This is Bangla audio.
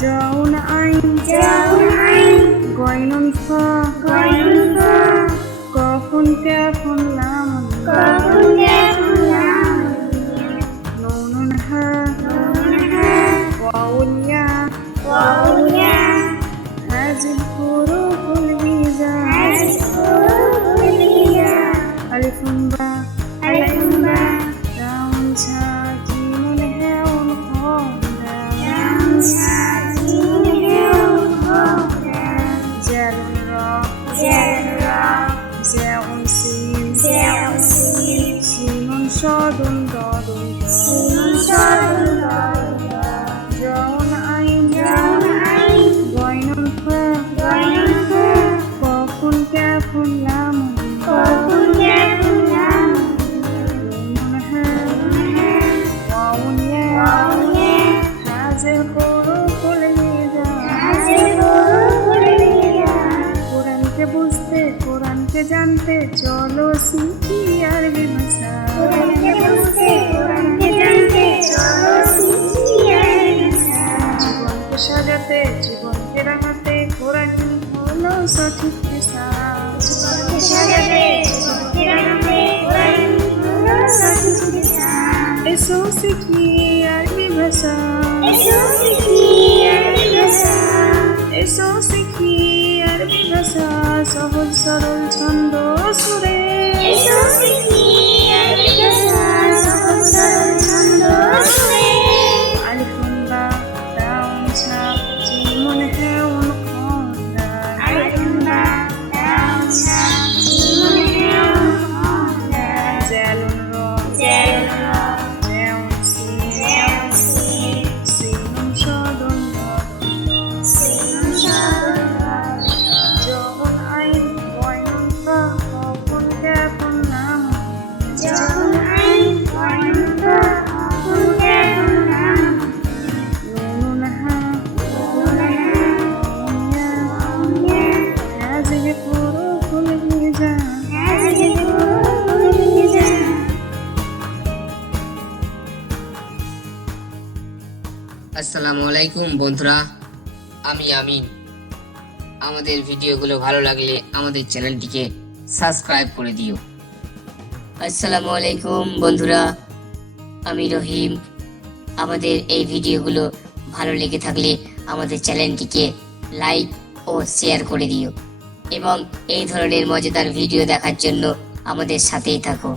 Down I'm down going on for স্মরণ কোরআনকে জানতে চলো শিখি আরবি ভাষা কোরআনকে বুঝতে কোরআনকে জানতে চলো শিখি আরবি ভাষা জীবনকে সাজাতে, জীবনকে রাঙাতে, কোরআন হলো সঠিক পেশা। জীবনকে সাজাতে জীবনকে রাঙাতে কোরআন হলো ভাষা এসো শিখি আরবি ভাষা। এসো শিখি আরবি ভাষা। সহজ সরল ছন্দ সুরে। আসসালামু আলাইকুম, বন্ধুরা। আমি আমিন। আমাদের ভিডিওগুলো ভালো লাগলে আমাদের চ্যানেলটিকে সাবস্ক্রাইব করে দিও। আসসালামু আলাইকুম, বন্ধুরা। আমি রহিম। আমাদের এই ভিডিওগুলো ভালো লেগে থাকলে আমাদের চ্যানেলটিকে লাইক ও শেয়ার করে দিও। এবং এই ধরনের মজাদার ভিডিও দেখার জন্য আমাদের সাথেই থাকো।